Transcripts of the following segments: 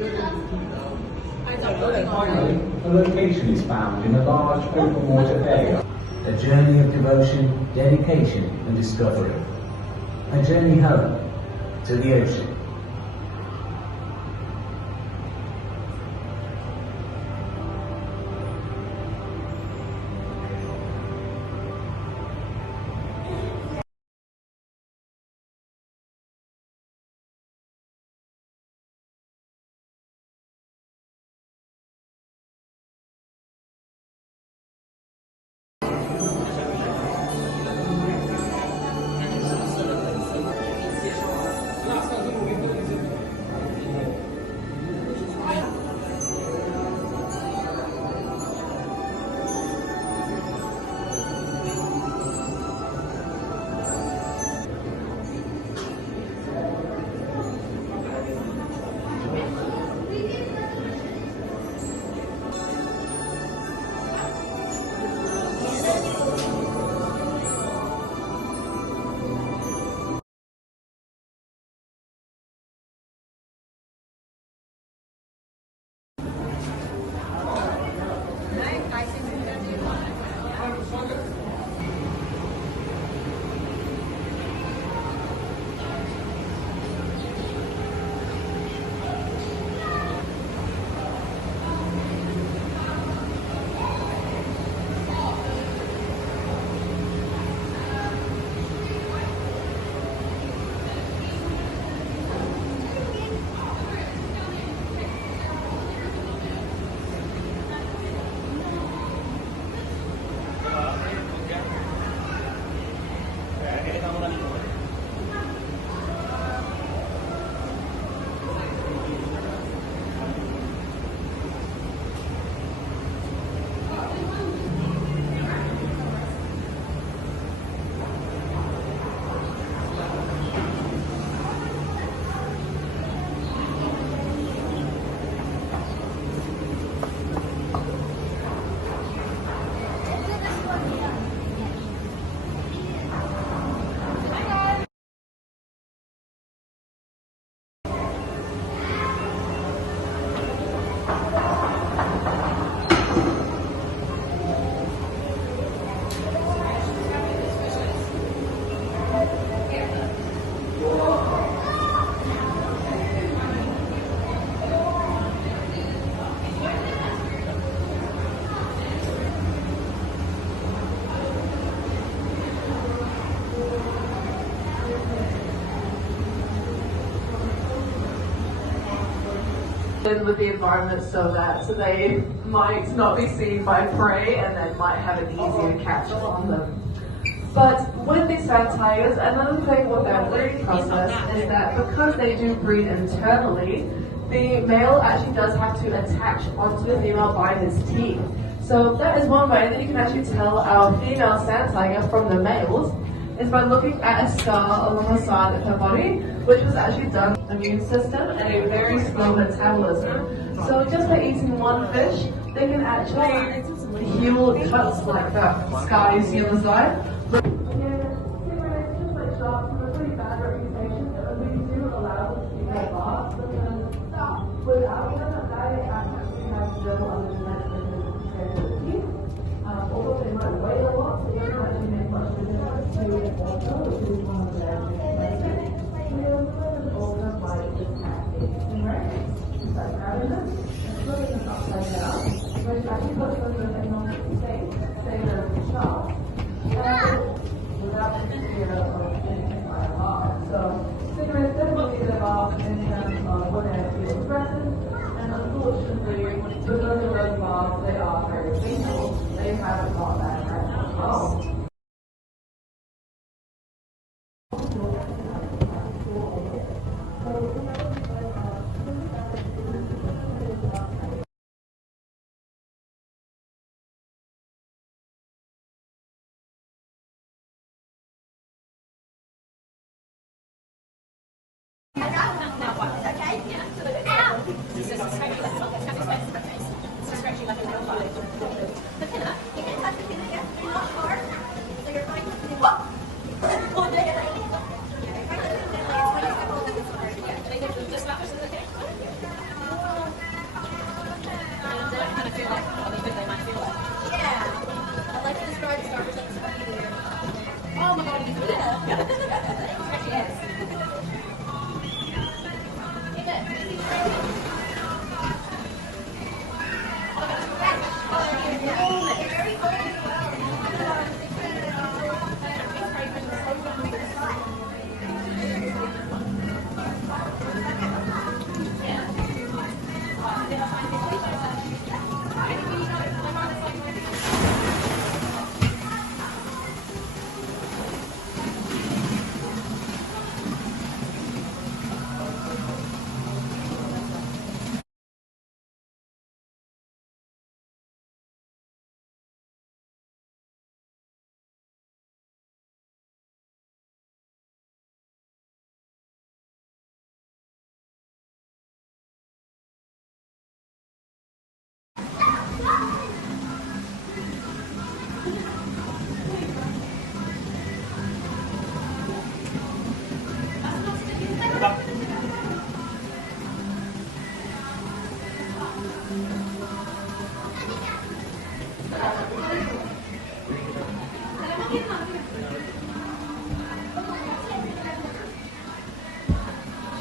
A location is found in a large open water area. A journey of devotion, dedication and discovery. A journey home to the ocean. With the environment so that they might not be seen by prey and then might have an easier catch on them. But with these sand tigers, another thing with their breeding process is that because they do breed internally, the male actually does have to attach onto the female by his teeth. So that is one way that you can actually tell our female sand tiger from the males, is by looking at a scar along the side of her body, which was actually done with the immune system and a very slow metabolism. So just by eating one fish, they can actually heal cuts like that scar you see on the side. Without them, they actually have no other genetic although they might weigh a lot, they don't actually make much difference to the orca, which is one of their main orca might just active in race. It's like grabbing them and putting them upside down, which actually puts them in a non-state state of shock, without the fear of getting by a heart. So cigarettes definitely live off in terms of when they're feeling present, and unfortunately, because of those bars, they are very lethal. They haven't got that right as well.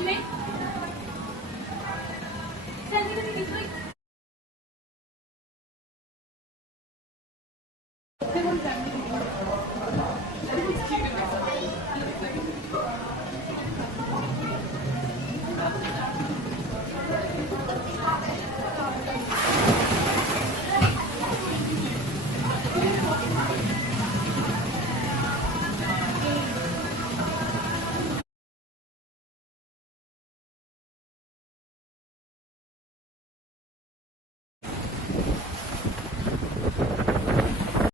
me?